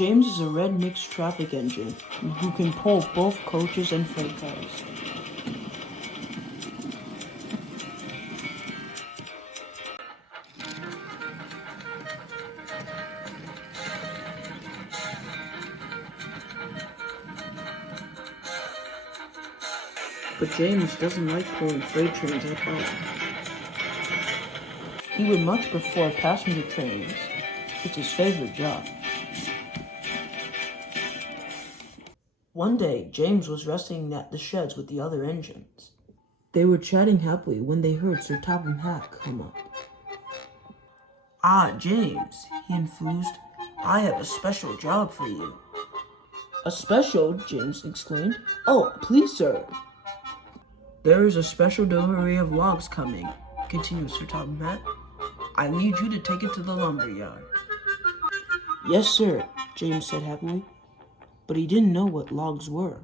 James is a red mixed traffic engine who can pull both coaches and freight cars. But James doesn't like pulling freight trains at all. He would much prefer passenger trains. It's his favorite job. One day, James was resting at the sheds with the other engines. They were chatting happily when they heard Sir Topham Hatt come up. "Ah, James," he enthused, "I have a special job for you." "A special?" James exclaimed. "Oh, please, sir." "There is a special delivery of logs coming," continued Sir Topham Hatt. "I need you to take it to the lumber yard." "Yes, sir," James said happily, but he didn't know what logs were.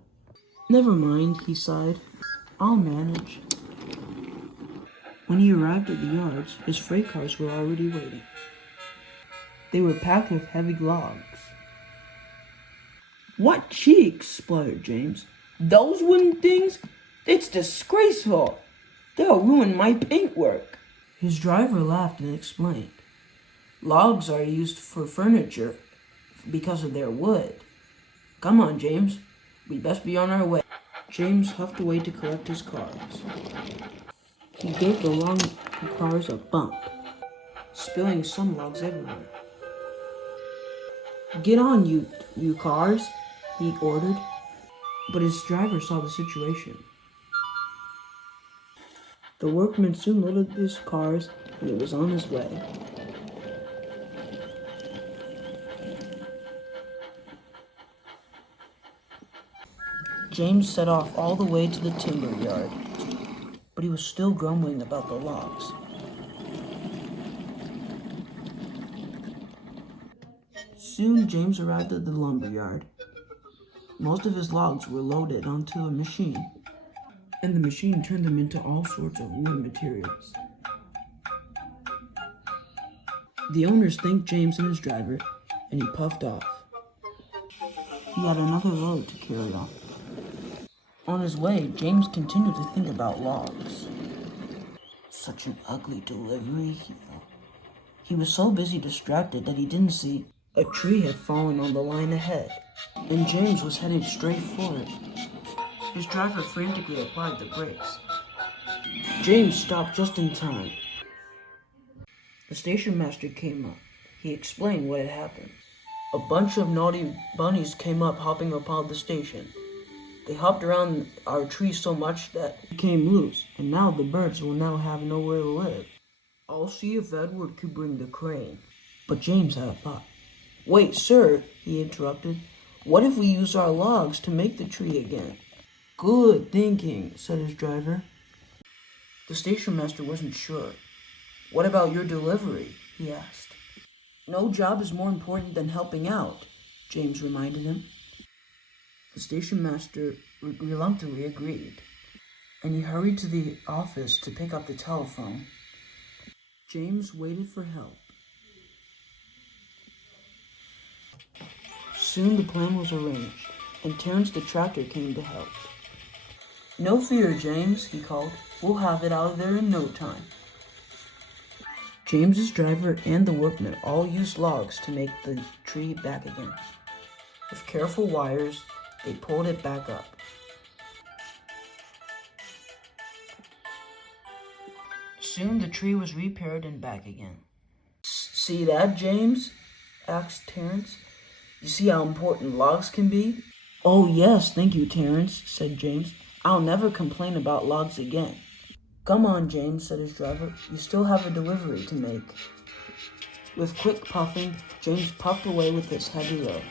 "Never mind," he sighed. "I'll manage." When he arrived at the yards, his freight cars were already waiting. They were packed with heavy logs. "What cheeks!" spluttered James. "Those wooden things? It's disgraceful! They'll ruin my paintwork." His driver laughed and explained. "Logs are used for furniture because of their wood. Come on, James. We'd best be on our way." James huffed away to collect his cars. He gave the long cars a bump, spilling some logs everywhere. "Get on, you cars," he ordered, but his driver saw the situation. The workman soon loaded his cars, and it was on his way. James set off all the way to the timber yard, but he was still grumbling about the logs. Soon James arrived at the lumber yard. Most of his logs were loaded onto a machine, and the machine turned them into all sorts of wood materials. The owners thanked James and his driver, and he puffed off. He had another load to carry off. On his way, James continued to think about logs. Such an ugly delivery, he thought. He was so busy distracted that he didn't see a tree had fallen on the line ahead, and James was headed straight for it. His driver frantically applied the brakes. James stopped just in time. The station master came up. He explained what had happened. A bunch of naughty bunnies came up hopping upon the station. They hopped around our tree so much that it came loose, and now the birds will now have nowhere to live. I'll see if Edward could bring the crane. But James had a thought. "Wait, sir," he interrupted. "What if we use our logs to make the tree again?" "Good thinking," said his driver. The station master wasn't sure. "What about your delivery?" he asked. "No job is more important than helping out," James reminded him. The station master reluctantly agreed, and he hurried to the office to pick up the telephone. James waited for help. Soon the plan was arranged, and Terence the tractor came to help. "No fear, James," he called. "We'll have it out of there in no time." James's driver and the workmen all used logs to make the tree back again. With careful wires, they pulled it back up. Soon the tree was repaired and back again. "See that, James?" asked Terence. "You see how important logs can be?" "Oh, yes, thank you, Terence," said James. "I'll never complain about logs again." "Come on, James," said his driver. "You still have a delivery to make." With quick puffing, James puffed away with his heavy load.